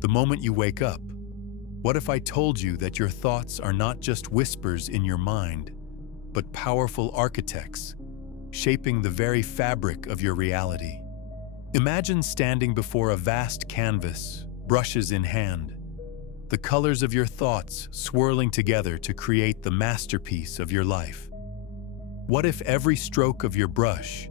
The moment you wake up, what if I told you that your thoughts are not just whispers in your mind, but powerful architects, shaping the very fabric of your reality? Imagine standing before a vast canvas, brushes in hand, the colors of your thoughts swirling together to create the masterpiece of your life. What if every stroke of your brush,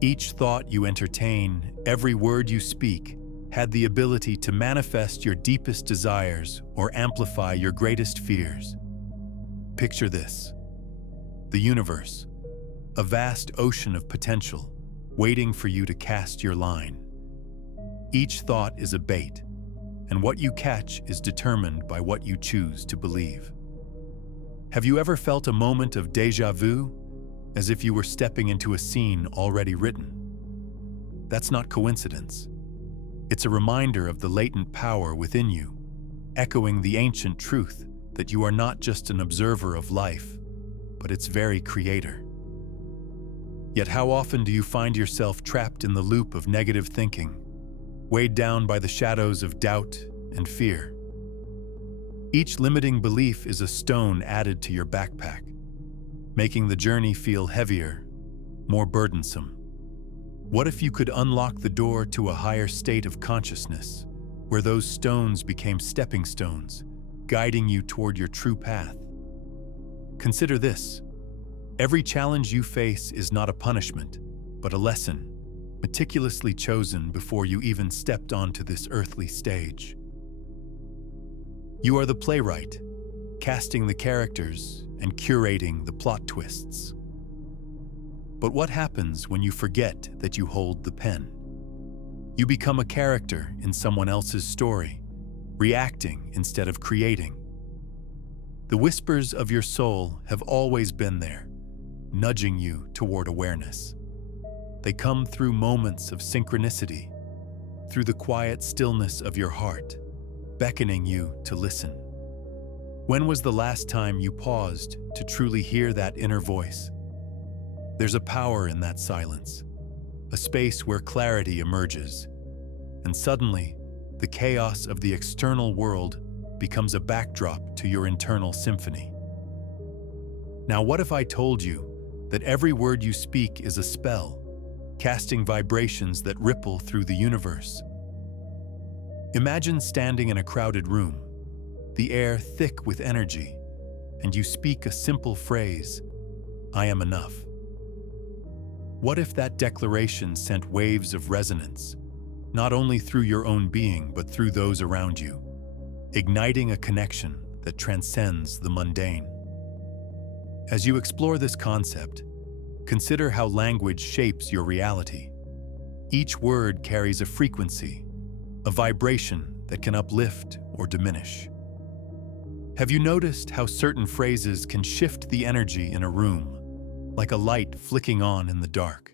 each thought you entertain, every word you speak, had the ability to manifest your deepest desires or amplify your greatest fears? Picture this: the universe, a vast ocean of potential, waiting for you to cast your line. Each thought is a bait, and what you catch is determined by what you choose to believe. Have you ever felt a moment of déjà vu, as if you were stepping into a scene already written? That's not coincidence. It's a reminder of the latent power within you, echoing the ancient truth that you are not just an observer of life, but its very creator. Yet how often do you find yourself trapped in the loop of negative thinking, weighed down by the shadows of doubt and fear? Each limiting belief is a stone added to your backpack, making the journey feel heavier, more burdensome. What if you could unlock the door to a higher state of consciousness, where those stones became stepping stones, guiding you toward your true path? Consider this: every challenge you face is not a punishment, but a lesson, meticulously chosen before you even stepped onto this earthly stage. You are the playwright, casting the characters and curating the plot twists. But what happens when you forget that you hold the pen? You become a character in someone else's story, reacting instead of creating. The whispers of your soul have always been there, nudging you toward awareness. They come through moments of synchronicity, through the quiet stillness of your heart, beckoning you to listen. When was the last time you paused to truly hear that inner voice? There's a power in that silence, a space where clarity emerges, and suddenly, the chaos of the external world becomes a backdrop to your internal symphony. Now, what if I told you that every word you speak is a spell, casting vibrations that ripple through the universe? Imagine standing in a crowded room, the air thick with energy, and you speak a simple phrase, "I am enough." What if that declaration sent waves of resonance, not only through your own being but through those around you, igniting a connection that transcends the mundane? As you explore this concept, consider how language shapes your reality. Each word carries a frequency, a vibration that can uplift or diminish. Have you noticed how certain phrases can shift the energy in a room, like a light flicking on in the dark?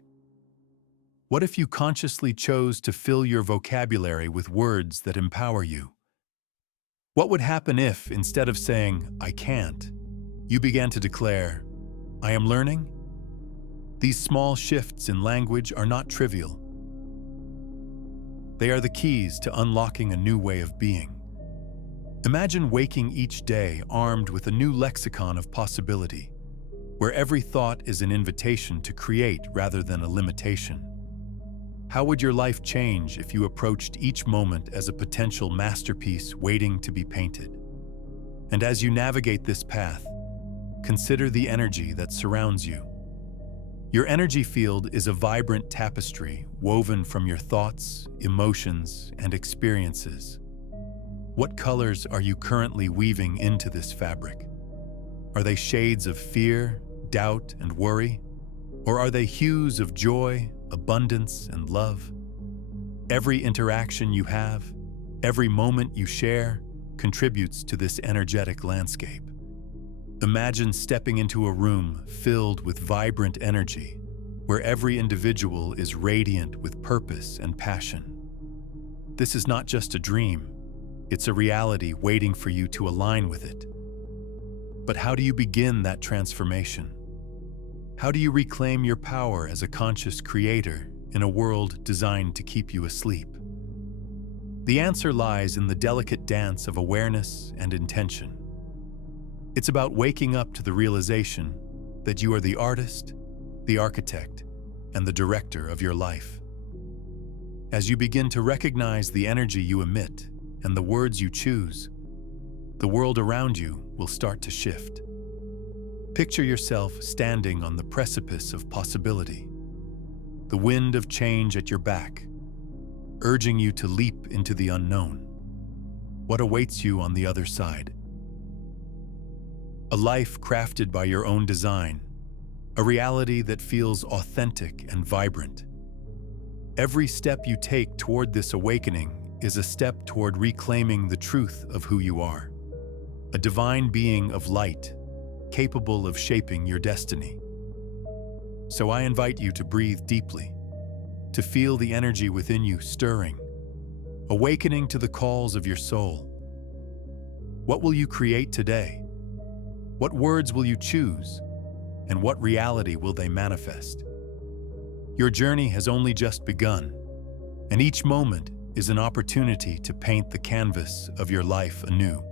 What if you consciously chose to fill your vocabulary with words that empower you? What would happen if, instead of saying, "I can't," you began to declare, "I am learning"? These small shifts in language are not trivial. They are the keys to unlocking a new way of being. Imagine waking each day armed with a new lexicon of possibility, where every thought is an invitation to create rather than a limitation. How would your life change if you approached each moment as a potential masterpiece waiting to be painted? And as you navigate this path, consider the energy that surrounds you. Your energy field is a vibrant tapestry woven from your thoughts, emotions, and experiences. What colors are you currently weaving into this fabric? Are they shades of fear, doubt, and worry? Or are they hues of joy, abundance, and love? Every interaction you have, every moment you share, contributes to this energetic landscape. Imagine stepping into a room filled with vibrant energy, where every individual is radiant with purpose and passion. This is not just a dream, it's a reality waiting for you to align with it. But how do you begin that transformation? How do you reclaim your power as a conscious creator in a world designed to keep you asleep? The answer lies in the delicate dance of awareness and intention. It's about waking up to the realization that you are the artist, the architect, and the director of your life. As you begin to recognize the energy you emit and the words you choose, the world around you will start to shift. Picture yourself standing on the precipice of possibility, the wind of change at your back, urging you to leap into the unknown. What awaits you on the other side? A life crafted by your own design, a reality that feels authentic and vibrant. Every step you take toward this awakening is a step toward reclaiming the truth of who you are, a divine being of light, capable of shaping your destiny. So I invite you to breathe deeply, to feel the energy within you stirring, awakening to the calls of your soul. What will you create today? What words will you choose? And what reality will they manifest? Your journey has only just begun, and each moment is an opportunity to paint the canvas of your life anew.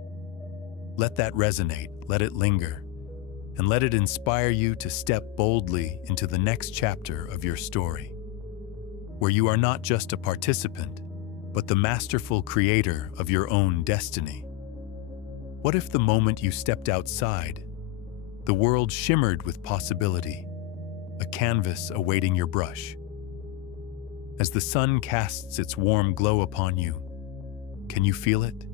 Let that resonate, let it linger, and let it inspire you to step boldly into the next chapter of your story, where you are not just a participant, but the masterful creator of your own destiny. What if the moment you stepped outside, the world shimmered with possibility, a canvas awaiting your brush? As the sun casts its warm glow upon you, can you feel it?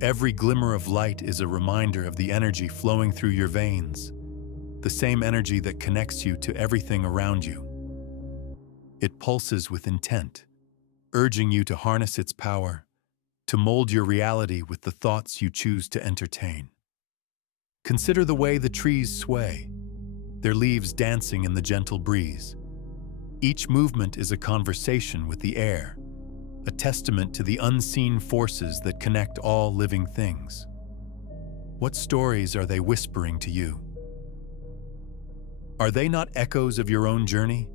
Every glimmer of light is a reminder of the energy flowing through your veins, the same energy that connects you to everything around you. It pulses with intent, urging you to harness its power, to mold your reality with the thoughts you choose to entertain. Consider the way the trees sway, their leaves dancing in the gentle breeze. Each movement is a conversation with the air, a testament to the unseen forces that connect all living things. What stories are they whispering to you? Are they not echoes of your own journey,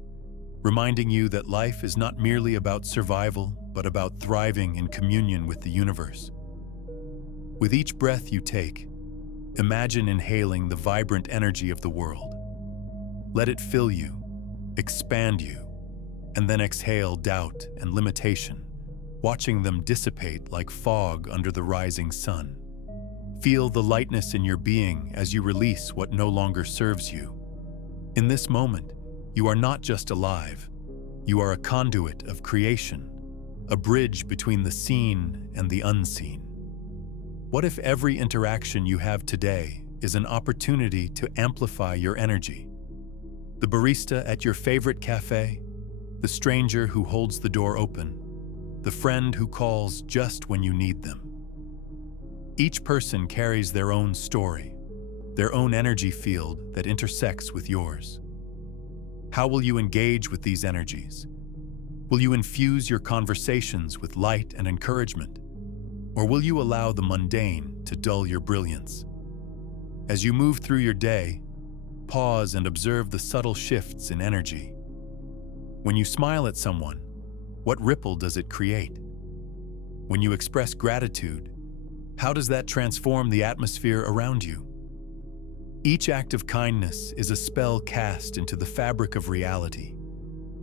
reminding you that life is not merely about survival, but about thriving in communion with the universe? With each breath you take, imagine inhaling the vibrant energy of the world. Let it fill you, expand you, and then exhale doubt and limitation, watching them dissipate like fog under the rising sun. Feel the lightness in your being as you release what no longer serves you. In this moment, you are not just alive, you are a conduit of creation, a bridge between the seen and the unseen. What if every interaction you have today is an opportunity to amplify your energy? The barista at your favorite cafe, the stranger who holds the door open, the friend who calls just when you need them. Each person carries their own story, their own energy field that intersects with yours. How will you engage with these energies? Will you infuse your conversations with light and encouragement? Or will you allow the mundane to dull your brilliance? As you move through your day, pause and observe the subtle shifts in energy. When you smile at someone, what ripple does it create? When you express gratitude, how does that transform the atmosphere around you? Each act of kindness is a spell cast into the fabric of reality,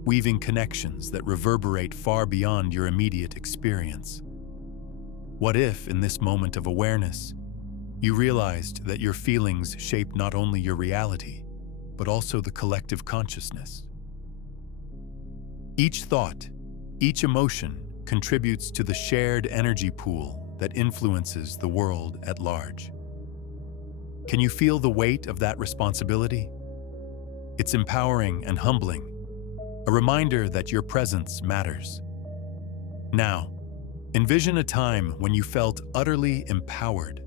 weaving connections that reverberate far beyond your immediate experience. What if, in this moment of awareness, you realized that your feelings shape not only your reality, but also the collective consciousness? Each thought, each emotion contributes to the shared energy pool that influences the world at large. Can you feel the weight of that responsibility? It's empowering and humbling, a reminder that your presence matters. Now, envision a time when you felt utterly empowered,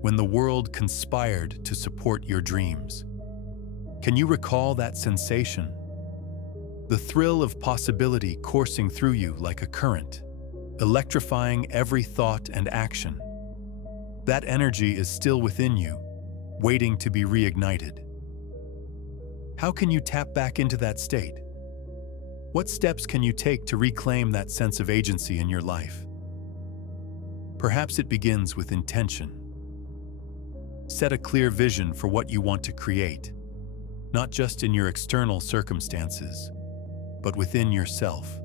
when the world conspired to support your dreams. Can you recall that sensation? The thrill of possibility coursing through you like a current, electrifying every thought and action. That energy is still within you, waiting to be reignited. How can you tap back into that state? What steps can you take to reclaim that sense of agency in your life? Perhaps it begins with intention. Set a clear vision for what you want to create, not just in your external circumstances, but within yourself.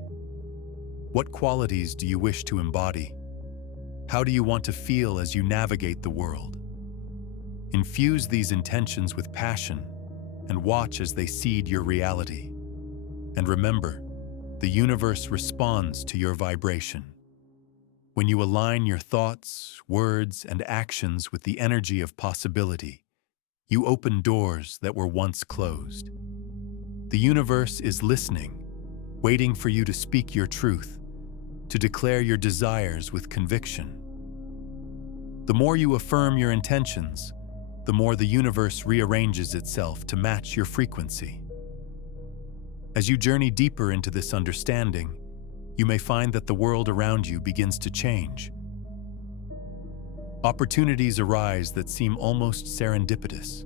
What qualities do you wish to embody? How do you want to feel as you navigate the world? Infuse these intentions with passion and watch as they seed your reality. And remember, the universe responds to your vibration. When you align your thoughts, words, and actions with the energy of possibility, you open doors that were once closed. The universe is listening, waiting for you to speak your truth, to declare your desires with conviction. The more you affirm your intentions, the more the universe rearranges itself to match your frequency. As you journey deeper into this understanding, you may find that the world around you begins to change. Opportunities arise that seem almost serendipitous.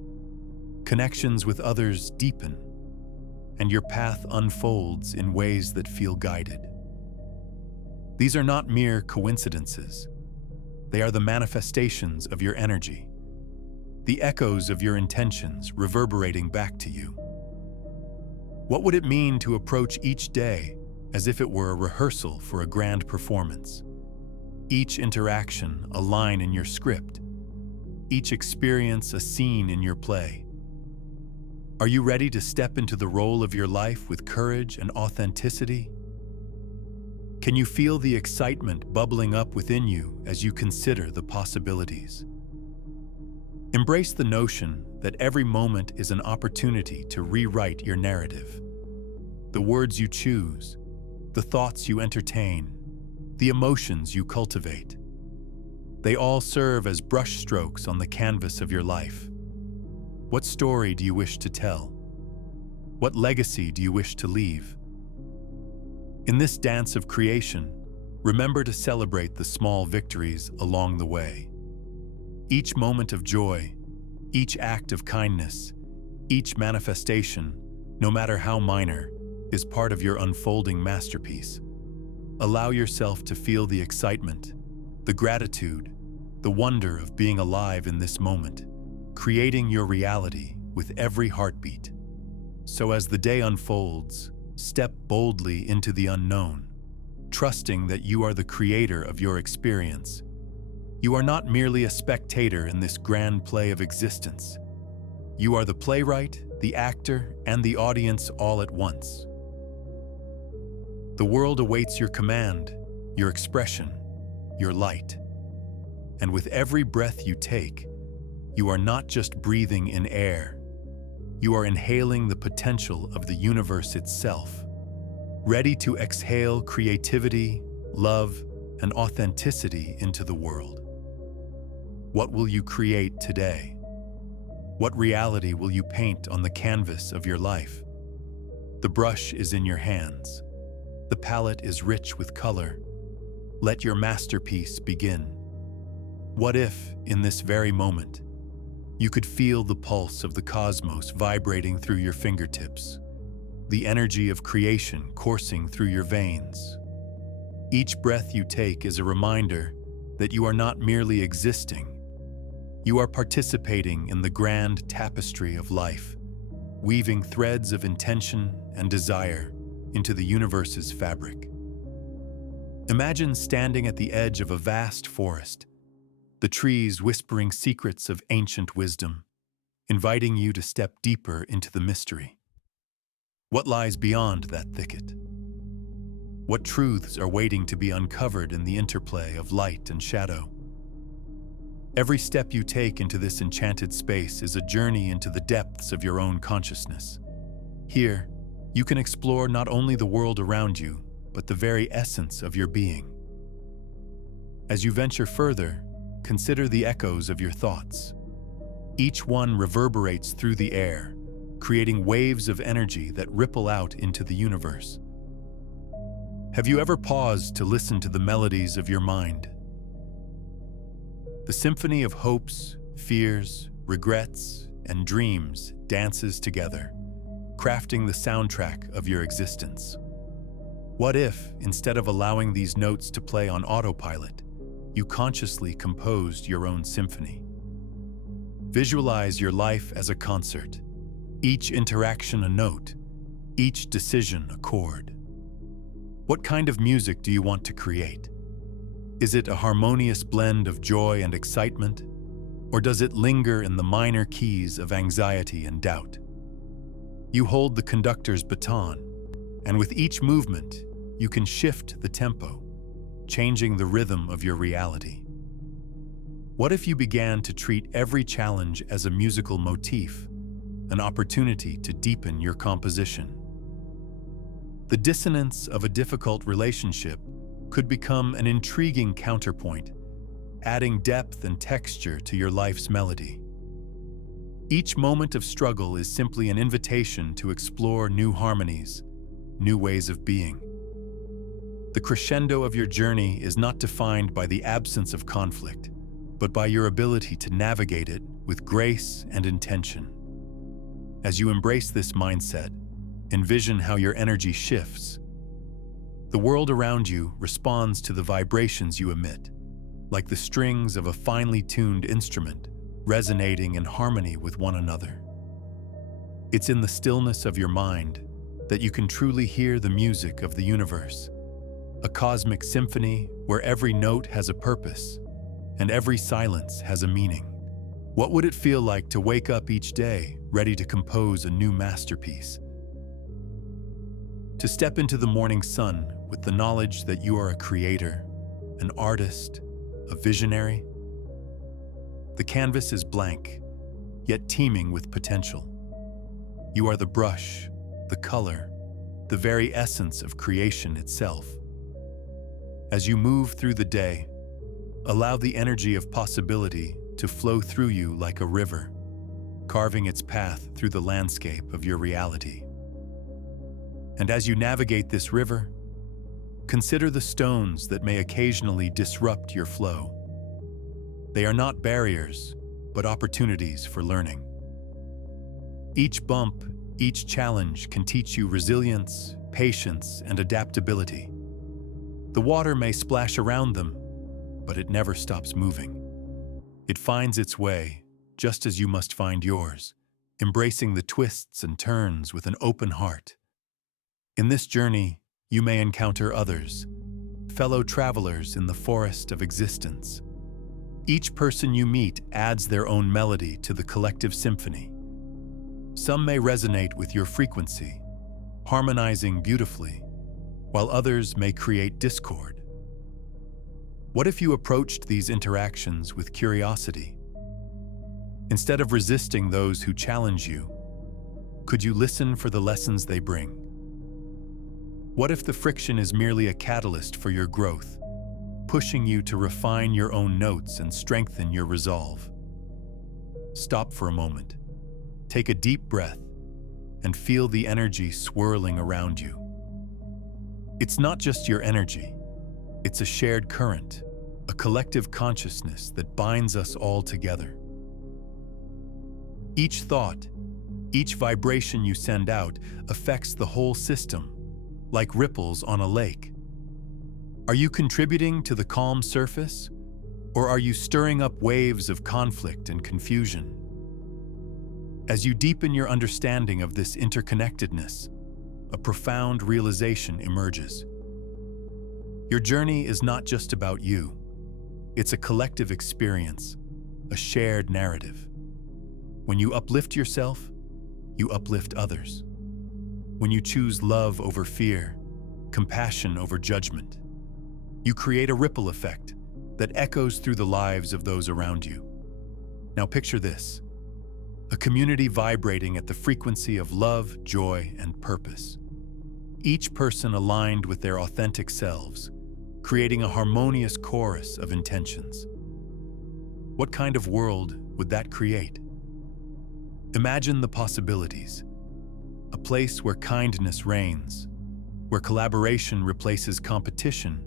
Connections with others deepen, and your path unfolds in ways that feel guided. These are not mere coincidences. They are the manifestations of your energy, the echoes of your intentions reverberating back to you. What would it mean to approach each day as if it were a rehearsal for a grand performance? Each interaction a line in your script, each experience a scene in your play. Are you ready to step into the role of your life with courage and authenticity? Can you feel the excitement bubbling up within you as you consider the possibilities? Embrace the notion that every moment is an opportunity to rewrite your narrative. The words you choose, the thoughts you entertain, the emotions you cultivate. They all serve as brushstrokes on the canvas of your life. What story do you wish to tell? What legacy do you wish to leave? In this dance of creation, remember to celebrate the small victories along the way. Each moment of joy, each act of kindness, each manifestation, no matter how minor, is part of your unfolding masterpiece. Allow yourself to feel the excitement, the gratitude, the wonder of being alive in this moment, creating your reality with every heartbeat. So as the day unfolds, step boldly into the unknown, trusting that you are the creator of your experience. You are not merely a spectator in this grand play of existence. You are the playwright, the actor, and the audience all at once. The world awaits your command, your expression, your light. And with every breath you take, you are not just breathing in air. You are inhaling the potential of the universe itself, ready to exhale creativity, love, and authenticity into the world. What will you create today? What reality will you paint on the canvas of your life? The brush is in your hands. The palette is rich with color. Let your masterpiece begin. What if, in this very moment, you could feel the pulse of the cosmos vibrating through your fingertips, the energy of creation coursing through your veins? Each breath you take is a reminder that you are not merely existing. You are participating in the grand tapestry of life, weaving threads of intention and desire into the universe's fabric. Imagine standing at the edge of a vast forest, the trees whispering secrets of ancient wisdom, inviting you to step deeper into the mystery. What lies beyond that thicket? What truths are waiting to be uncovered in the interplay of light and shadow? Every step you take into this enchanted space is a journey into the depths of your own consciousness. Here, you can explore not only the world around you, but the very essence of your being. As you venture further, consider the echoes of your thoughts. Each one reverberates through the air, creating waves of energy that ripple out into the universe. Have you ever paused to listen to the melodies of your mind? The symphony of hopes, fears, regrets, and dreams dances together, crafting the soundtrack of your existence. What if, instead of allowing these notes to play on autopilot, you consciously composed your own symphony. Visualize your life as a concert, each interaction a note, each decision a chord. What kind of music do you want to create? Is it a harmonious blend of joy and excitement, or does it linger in the minor keys of anxiety and doubt? You hold the conductor's baton, and with each movement, you can shift the tempo, changing the rhythm of your reality. What if you began to treat every challenge as a musical motif, an opportunity to deepen your composition? The dissonance of a difficult relationship could become an intriguing counterpoint, adding depth and texture to your life's melody. Each moment of struggle is simply an invitation to explore new harmonies, new ways of being. The crescendo of your journey is not defined by the absence of conflict, but by your ability to navigate it with grace and intention. As you embrace this mindset, envision how your energy shifts. The world around you responds to the vibrations you emit, like the strings of a finely tuned instrument resonating in harmony with one another. It's in the stillness of your mind that you can truly hear the music of the universe, a cosmic symphony where every note has a purpose and every silence has a meaning. What would it feel like to wake up each day ready to compose a new masterpiece? To step into the morning sun with the knowledge that you are a creator, an artist, a visionary? The canvas is blank, yet teeming with potential. You are the brush, the color, the very essence of creation itself. As you move through the day, allow the energy of possibility to flow through you like a river, carving its path through the landscape of your reality. And as you navigate this river, consider the stones that may occasionally disrupt your flow. They are not barriers, but opportunities for learning. Each bump, each challenge can teach you resilience, patience, and adaptability. The water may splash around them, but it never stops moving. It finds its way, just as you must find yours, embracing the twists and turns with an open heart. In this journey, you may encounter others, fellow travelers in the forest of existence. Each person you meet adds their own melody to the collective symphony. Some may resonate with your frequency, harmonizing beautifully, while others may create discord. What if you approached these interactions with curiosity? Instead of resisting those who challenge you, could you listen for the lessons they bring? What if the friction is merely a catalyst for your growth, pushing you to refine your own notes and strengthen your resolve? Stop for a moment, take a deep breath, and feel the energy swirling around you. It's not just your energy, it's a shared current, a collective consciousness that binds us all together. Each thought, each vibration you send out affects the whole system, like ripples on a lake. Are you contributing to the calm surface, or are you stirring up waves of conflict and confusion? As you deepen your understanding of this interconnectedness, a profound realization emerges. Your journey is not just about you. It's a collective experience, a shared narrative. When you uplift yourself, you uplift others. When you choose love over fear, compassion over judgment, you create a ripple effect that echoes through the lives of those around you. Now picture this, a community vibrating at the frequency of love, joy, and purpose. Each person aligned with their authentic selves, creating a harmonious chorus of intentions. What kind of world would that create? Imagine the possibilities. A place where kindness reigns, where collaboration replaces competition,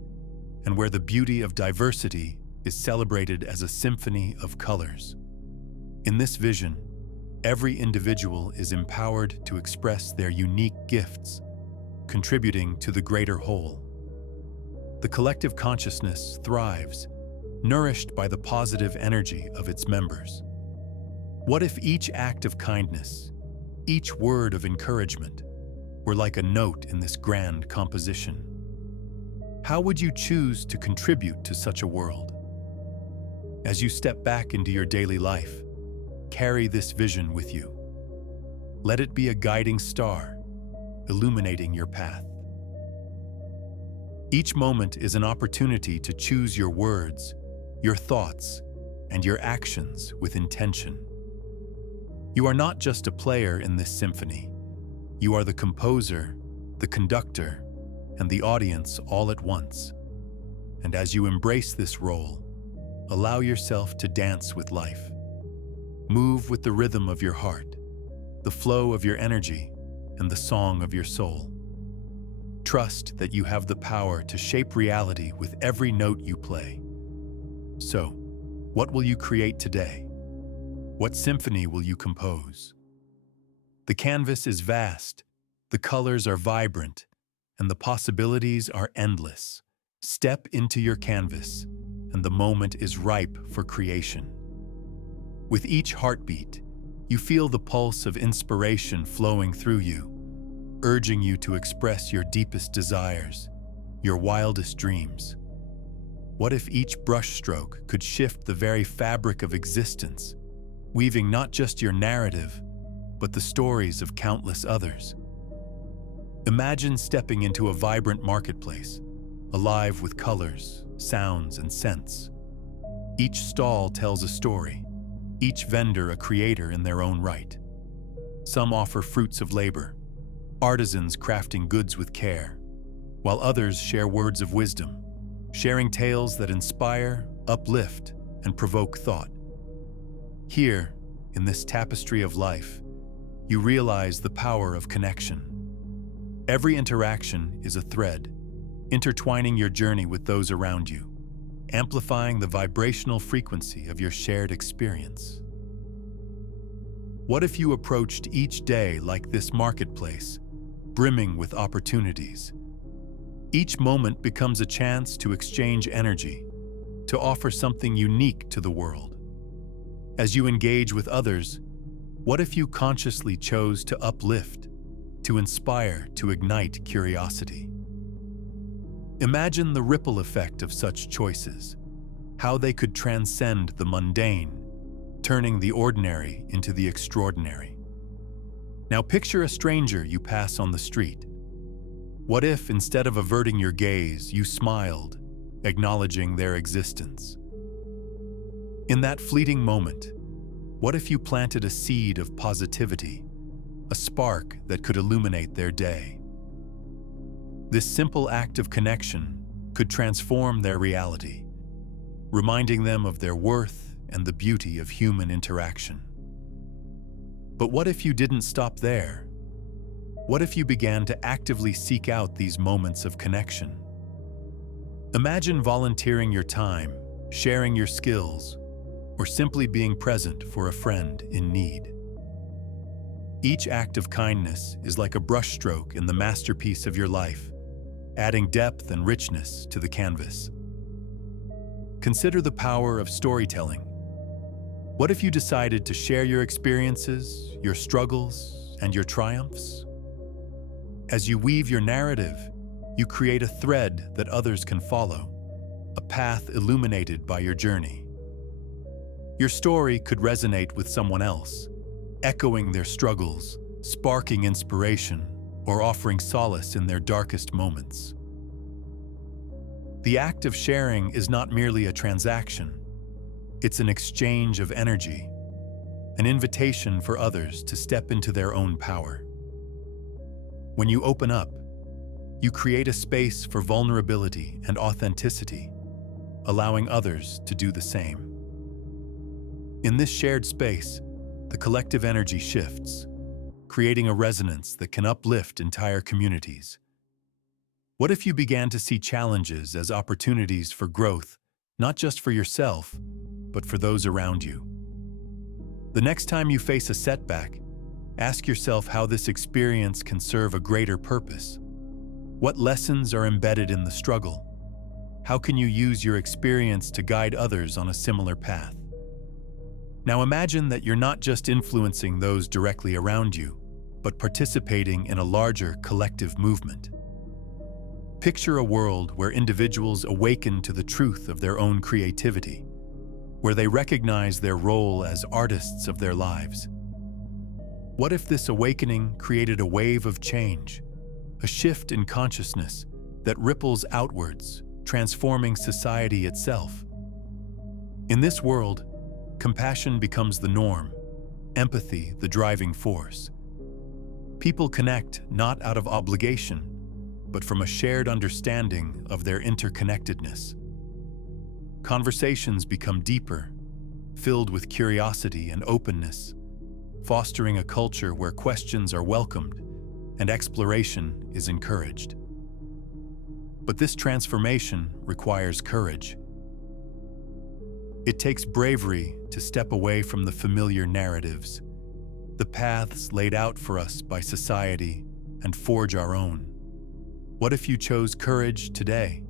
and where the beauty of diversity is celebrated as a symphony of colors. In this vision, every individual is empowered to express their unique gifts, contributing to the greater whole. The collective consciousness thrives nourished by the positive energy of its members. What if each act of kindness, each word of encouragement, were like a note in this grand composition? How would you choose to contribute to such a world? As you step back into your daily life, carry this vision with you. Let it be a guiding star, illuminating your path. Each moment is an opportunity to choose your words, your thoughts, and your actions with intention. You are not just a player in this symphony. You are the composer, the conductor, and the audience all at once. And as you embrace this role, allow yourself to dance with life. Move with the rhythm of your heart, the flow of your energy, and the song of your soul. Trust that you have the power to shape reality with every note you play. So, what will you create today? What symphony will you compose? The canvas is vast, the colors are vibrant, and the possibilities are endless. Step into your canvas, and the moment is ripe for creation. With each heartbeat, you feel the pulse of inspiration flowing through you, urging you to express your deepest desires, your wildest dreams. What if each brushstroke could shift the very fabric of existence, weaving not just your narrative, but the stories of countless others? Imagine stepping into a vibrant marketplace, alive with colors, sounds, and scents. Each stall tells a story, each vendor a creator in their own right. Some offer fruits of labor, artisans crafting goods with care, while others share words of wisdom, sharing tales that inspire, uplift, and provoke thought. Here, in this tapestry of life, you realize the power of connection. Every interaction is a thread, intertwining your journey with those around you, amplifying the vibrational frequency of your shared experience. What if you approached each day like this marketplace, brimming with opportunities? Each moment becomes a chance to exchange energy, to offer something unique to the world. As you engage with others, what if you consciously chose to uplift, to inspire, to ignite curiosity? Imagine the ripple effect of such choices, how they could transcend the mundane, turning the ordinary into the extraordinary. Now picture a stranger you pass on the street. What if, instead of averting your gaze, you smiled, acknowledging their existence? In that fleeting moment, what if you planted a seed of positivity, a spark that could illuminate their day? This simple act of connection could transform their reality, reminding them of their worth and the beauty of human interaction. But what if you didn't stop there? What if you began to actively seek out these moments of connection? Imagine volunteering your time, sharing your skills, or simply being present for a friend in need. Each act of kindness is like a brushstroke in the masterpiece of your life, adding depth and richness to the canvas. Consider the power of storytelling. What if you decided to share your experiences, your struggles, and your triumphs? As you weave your narrative, you create a thread that others can follow, a path illuminated by your journey. Your story could resonate with someone else, echoing their struggles, sparking inspiration, or offering solace in their darkest moments. The act of sharing is not merely a transaction. It's an exchange of energy, an invitation for others to step into their own power. When you open up, you create a space for vulnerability and authenticity, allowing others to do the same. In this shared space, the collective energy shifts, creating a resonance that can uplift entire communities. What if you began to see challenges as opportunities for growth, not just for yourself, but for those around you? The next time you face a setback, ask yourself how this experience can serve a greater purpose. What lessons are embedded in the struggle? How can you use your experience to guide others on a similar path? Now imagine that you're not just influencing those directly around you, but participating in a larger collective movement. Picture a world where individuals awaken to the truth of their own creativity, where they recognize their role as artists of their lives. What if this awakening created a wave of change, a shift in consciousness that ripples outwards, transforming society itself? In this world, compassion becomes the norm, empathy the driving force. People connect not out of obligation, but from a shared understanding of their interconnectedness. Conversations become deeper, filled with curiosity and openness, fostering a culture where questions are welcomed and exploration is encouraged. But this transformation requires courage. It takes bravery to step away from the familiar narratives, the paths laid out for us by society, and forge our own. What if you chose courage today?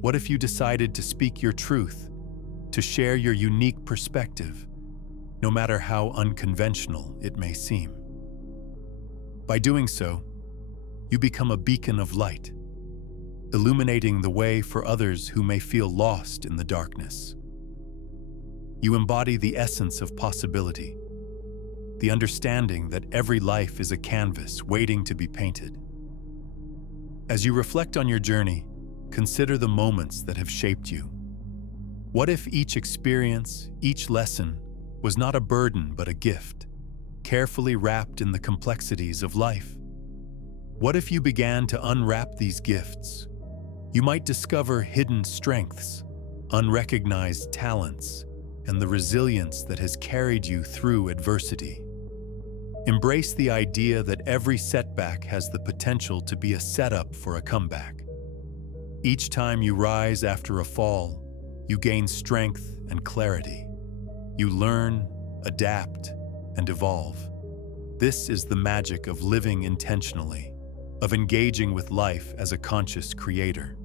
What if you decided to speak your truth, to share your unique perspective, no matter how unconventional it may seem? By doing so, you become a beacon of light, illuminating the way for others who may feel lost in the darkness. You embody the essence of possibility, the understanding that every life is a canvas waiting to be painted. As you reflect on your journey, consider the moments that have shaped you. What if each experience, each lesson, was not a burden but a gift, carefully wrapped in the complexities of life? What if you began to unwrap these gifts? You might discover hidden strengths, unrecognized talents, and the resilience that has carried you through adversity. Embrace the idea that every setback has the potential to be a setup for a comeback. Each time you rise after a fall, you gain strength and clarity. You learn, adapt, and evolve. This is the magic of living intentionally, of engaging with life as a conscious creator.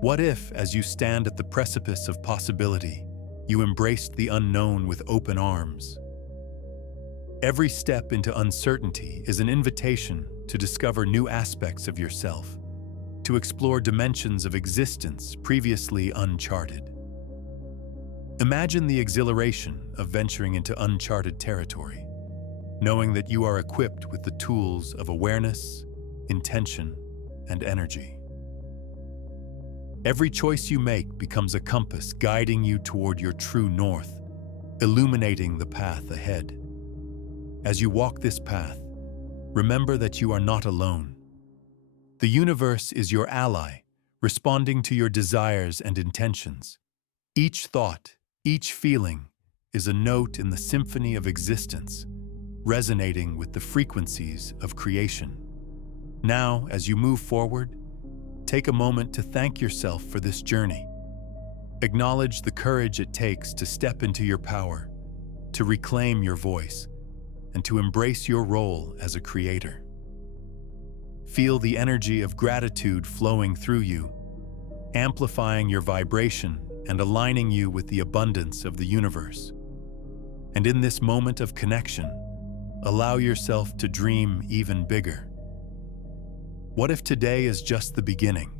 What if, as you stand at the precipice of possibility, you embraced the unknown with open arms? Every step into uncertainty is an invitation to discover new aspects of yourself, to explore dimensions of existence previously uncharted. Imagine the exhilaration of venturing into uncharted territory, knowing that you are equipped with the tools of awareness, intention, and energy. Every choice you make becomes a compass guiding you toward your true north, illuminating the path ahead. As you walk this path, remember that you are not alone. The universe is your ally, responding to your desires and intentions. Each thought, each feeling, is a note in the symphony of existence, resonating with the frequencies of creation. Now, as you move forward, take a moment to thank yourself for this journey. Acknowledge the courage it takes to step into your power, to reclaim your voice, and to embrace your role as a creator. Feel the energy of gratitude flowing through you, amplifying your vibration and aligning you with the abundance of the universe. And in this moment of connection, allow yourself to dream even bigger. What if today is just the beginning?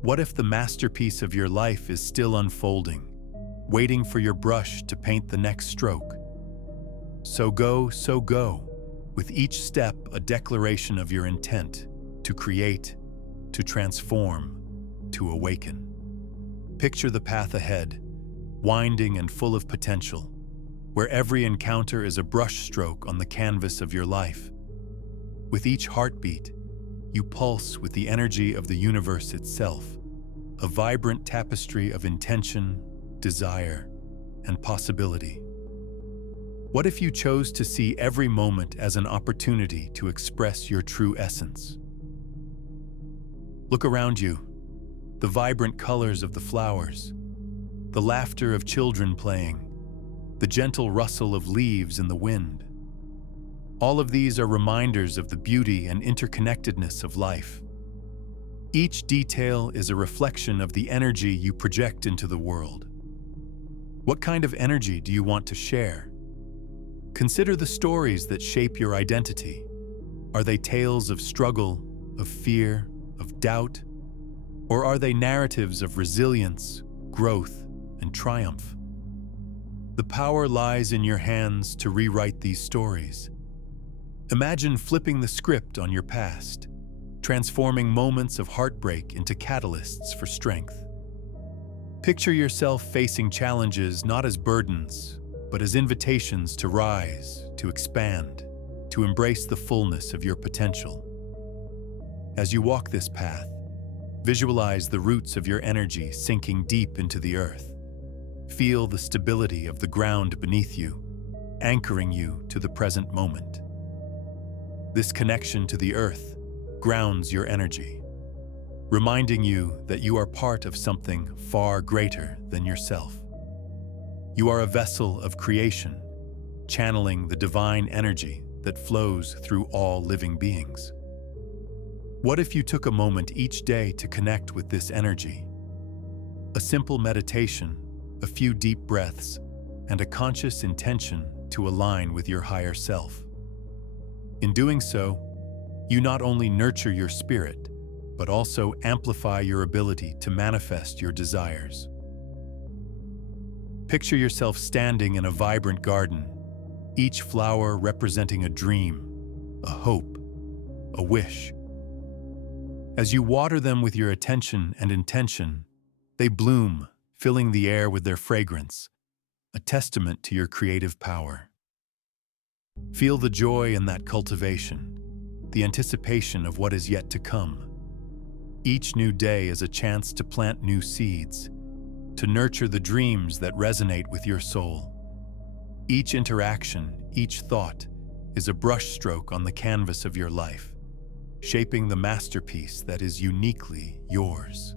What if the masterpiece of your life is still unfolding, waiting for your brush to paint the next stroke? So go, with each step a declaration of your intent to create, to transform, to awaken. Picture the path ahead, winding and full of potential, where every encounter is a brushstroke on the canvas of your life. With each heartbeat, you pulse with the energy of the universe itself, a vibrant tapestry of intention, desire, and possibility. What if you chose to see every moment as an opportunity to express your true essence? Look around you, the vibrant colors of the flowers, the laughter of children playing, the gentle rustle of leaves in the wind. All of these are reminders of the beauty and interconnectedness of life. Each detail is a reflection of the energy you project into the world. What kind of energy do you want to share? Consider the stories that shape your identity. Are they tales of struggle, of fear, of doubt? Or are they narratives of resilience, growth, and triumph? The power lies in your hands to rewrite these stories. Imagine flipping the script on your past, transforming moments of heartbreak into catalysts for strength. Picture yourself facing challenges not as burdens, but as invitations to rise, to expand, to embrace the fullness of your potential. As you walk this path, visualize the roots of your energy sinking deep into the earth. Feel the stability of the ground beneath you, anchoring you to the present moment. This connection to the earth grounds your energy, reminding you that you are part of something far greater than yourself. You are a vessel of creation, channeling the divine energy that flows through all living beings. What if you took a moment each day to connect with this energy? A simple meditation, a few deep breaths, and a conscious intention to align with your higher self. In doing so, you not only nurture your spirit, but also amplify your ability to manifest your desires. Picture yourself standing in a vibrant garden, each flower representing a dream, a hope, a wish. As you water them with your attention and intention, they bloom, filling the air with their fragrance, a testament to your creative power. Feel the joy in that cultivation, the anticipation of what is yet to come. Each new day is a chance to plant new seeds, to nurture the dreams that resonate with your soul. Each interaction, each thought, is a brushstroke on the canvas of your life, shaping the masterpiece that is uniquely yours.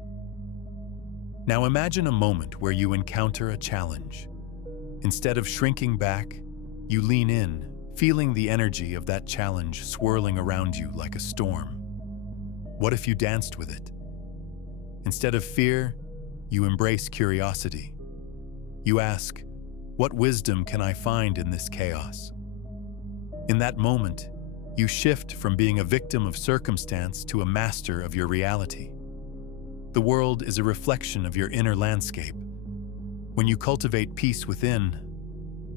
Now imagine a moment where you encounter a challenge. Instead of shrinking back, you lean in, feeling the energy of that challenge swirling around you like a storm. What if you danced with it? Instead of fear, you embrace curiosity. You ask, what wisdom can I find in this chaos? In that moment, you shift from being a victim of circumstance to a master of your reality. The world is a reflection of your inner landscape. When you cultivate peace within,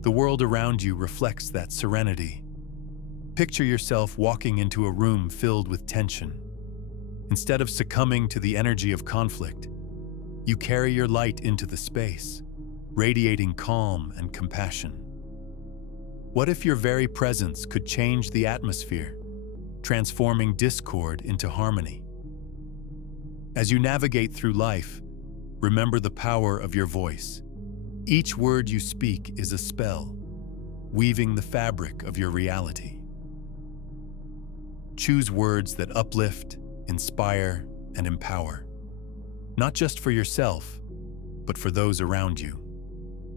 the world around you reflects that serenity. Picture yourself walking into a room filled with tension. Instead of succumbing to the energy of conflict, you carry your light into the space, radiating calm and compassion. What if your very presence could change the atmosphere, transforming discord into harmony? As you navigate through life, remember the power of your voice. Each word you speak is a spell, weaving the fabric of your reality. Choose words that uplift, inspire, and empower, not just for yourself, but for those around you.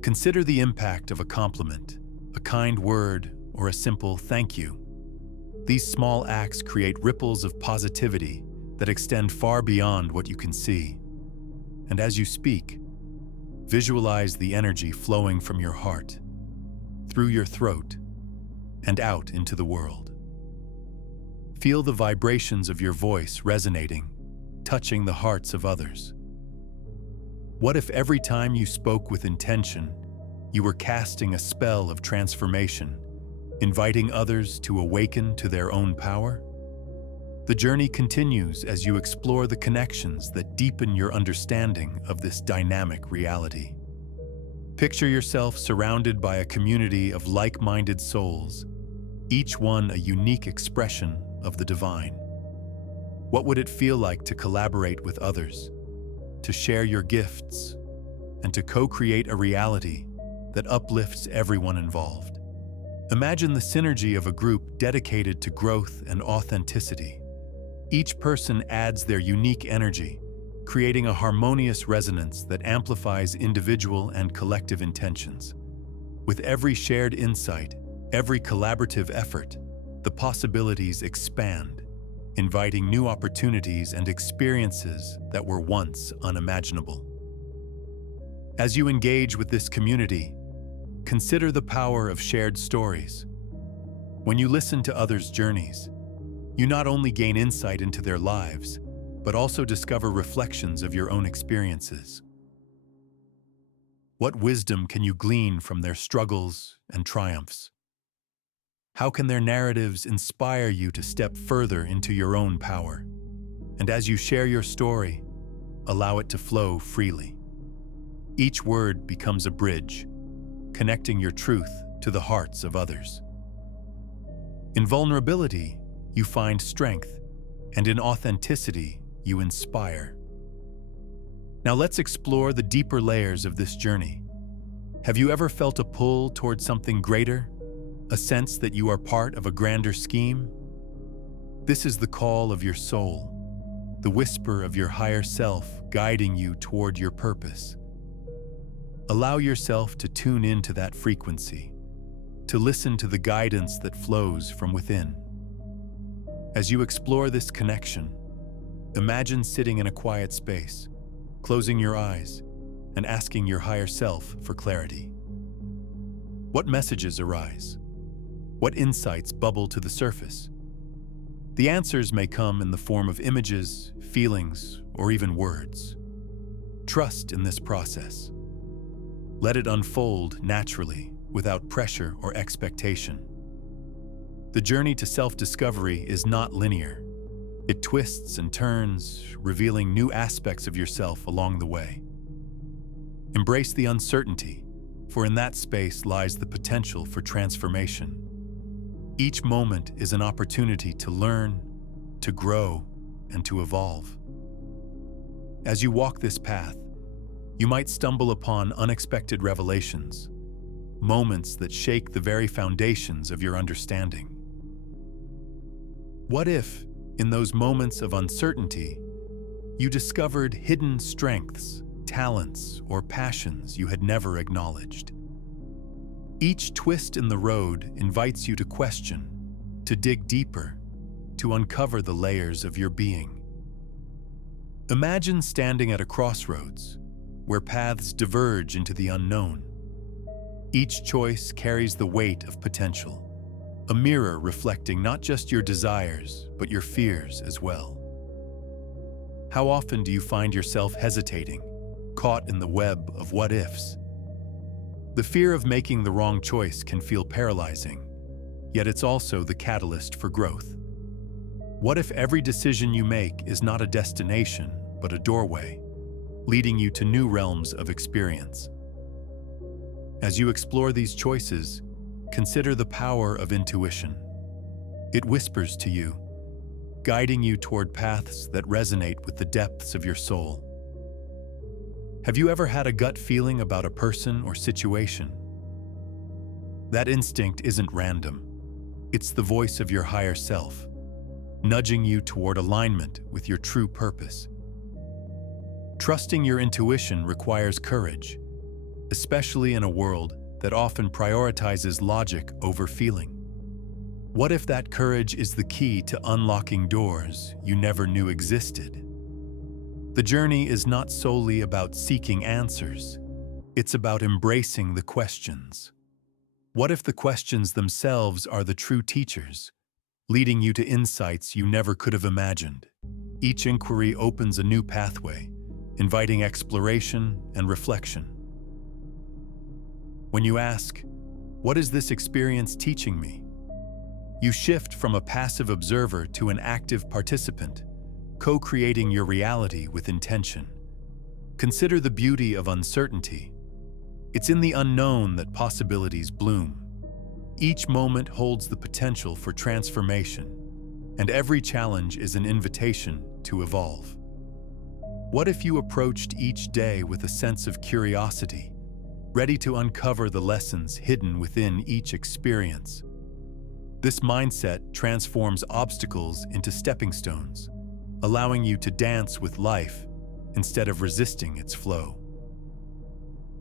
Consider the impact of a compliment, a kind word, or a simple thank you. These small acts create ripples of positivity that extend far beyond what you can see. And as you speak, visualize the energy flowing from your heart, through your throat, and out into the world. Feel the vibrations of your voice resonating, touching the hearts of others. What if every time you spoke with intention, you were casting a spell of transformation, inviting others to awaken to their own power? The journey continues as you explore the connections that deepen your understanding of this dynamic reality. Picture yourself surrounded by a community of like-minded souls, each one a unique expression of the divine. What would it feel like to collaborate with others, to share your gifts, and to co-create a reality that uplifts everyone involved? Imagine the synergy of a group dedicated to growth and authenticity. Each person adds their unique energy, creating a harmonious resonance that amplifies individual and collective intentions. With every shared insight, every collaborative effort, the possibilities expand, inviting new opportunities and experiences that were once unimaginable. As you engage with this community, consider the power of shared stories. When you listen to others' journeys, you not only gain insight into their lives, but also discover reflections of your own experiences. What wisdom can you glean from their struggles and triumphs? How can their narratives inspire you to step further into your own power? And as you share your story, allow it to flow freely. Each word becomes a bridge, connecting your truth to the hearts of others. In vulnerability, you find strength, and in authenticity, you inspire. Now let's explore the deeper layers of this journey. Have you ever felt a pull toward something greater? A sense that you are part of a grander scheme? This is the call of your soul, the whisper of your higher self guiding you toward your purpose. Allow yourself to tune into that frequency, to listen to the guidance that flows from within. As you explore this connection, imagine sitting in a quiet space, closing your eyes, and asking your higher self for clarity. What messages arise? What insights bubble to the surface? The answers may come in the form of images, feelings, or even words. Trust in this process. Let it unfold naturally, without pressure or expectation. The journey to self-discovery is not linear. It twists and turns, revealing new aspects of yourself along the way. Embrace the uncertainty, for in that space lies the potential for transformation. Each moment is an opportunity to learn, to grow, and to evolve. As you walk this path, you might stumble upon unexpected revelations, moments that shake the very foundations of your understanding. What if, in those moments of uncertainty, you discovered hidden strengths, talents, or passions you had never acknowledged? Each twist in the road invites you to question, to dig deeper, to uncover the layers of your being. Imagine standing at a crossroads, where paths diverge into the unknown. Each choice carries the weight of potential, a mirror reflecting not just your desires, but your fears as well. How often do you find yourself hesitating, caught in the web of what-ifs? The fear of making the wrong choice can feel paralyzing, yet it's also the catalyst for growth. What if every decision you make is not a destination, but a doorway, leading you to new realms of experience? As you explore these choices, consider the power of intuition. It whispers to you, guiding you toward paths that resonate with the depths of your soul. Have you ever had a gut feeling about a person or situation? That instinct isn't random. It's the voice of your higher self, nudging you toward alignment with your true purpose. Trusting your intuition requires courage, especially in a world that often prioritizes logic over feeling. What if that courage is the key to unlocking doors you never knew existed? The journey is not solely about seeking answers. It's about embracing the questions. What if the questions themselves are the true teachers, leading you to insights you never could have imagined? Each inquiry opens a new pathway, inviting exploration and reflection. When you ask, "What is this experience teaching me?" you shift from a passive observer to an active participant, co-creating your reality with intention. Consider the beauty of uncertainty. It's in the unknown that possibilities bloom. Each moment holds the potential for transformation, and every challenge is an invitation to evolve. What if you approached each day with a sense of curiosity, ready to uncover the lessons hidden within each experience? This mindset transforms obstacles into stepping stones, allowing you to dance with life instead of resisting its flow.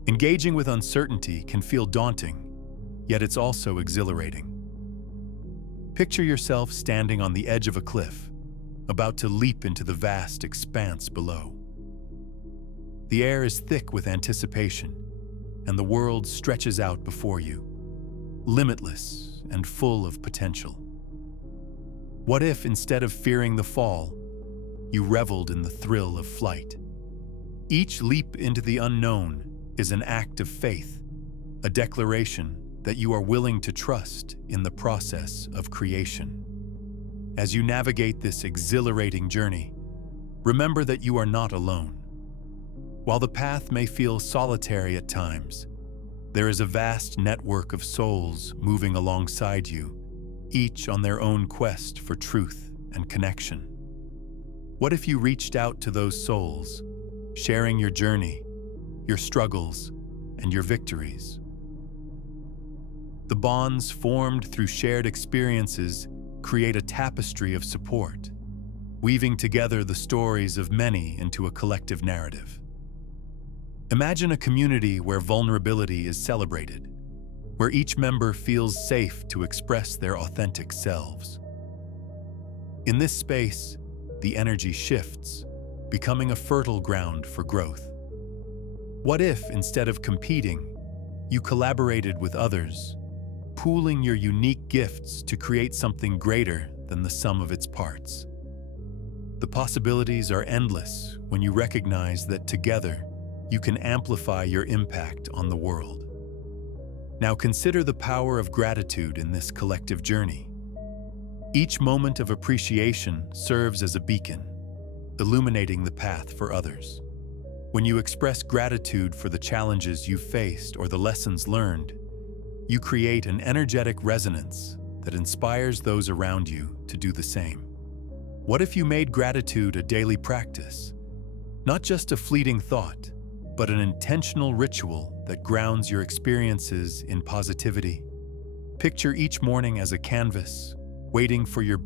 Engaging with uncertainty can feel daunting, yet it's also exhilarating. Picture yourself standing on the edge of a cliff, about to leap into the vast expanse below. The air is thick with anticipation, and the world stretches out before you, limitless and full of potential. What if, instead of fearing the fall, you reveled in the thrill of flight? Each leap into the unknown is an act of faith, a declaration that you are willing to trust in the process of creation. As you navigate this exhilarating journey, remember that you are not alone. While the path may feel solitary at times, there is a vast network of souls moving alongside you, each on their own quest for truth and connection. What if you reached out to those souls, sharing your journey, your struggles, and your victories? The bonds formed through shared experiences create a tapestry of support, weaving together the stories of many into a collective narrative. Imagine a community where vulnerability is celebrated, where each member feels safe to express their authentic selves. In this space, the energy shifts, becoming a fertile ground for growth. What if, instead of competing, you collaborated with others, pooling your unique gifts to create something greater than the sum of its parts? The possibilities are endless when you recognize that together you can amplify your impact on the world. Now consider the power of gratitude in this collective journey. Each moment of appreciation serves as a beacon, illuminating the path for others. When you express gratitude for the challenges you've faced or the lessons learned, you create an energetic resonance that inspires those around you to do the same. What if you made gratitude a daily practice? Not just a fleeting thought, but an intentional ritual that grounds your experiences in positivity. Picture each morning as a canvas, waiting for your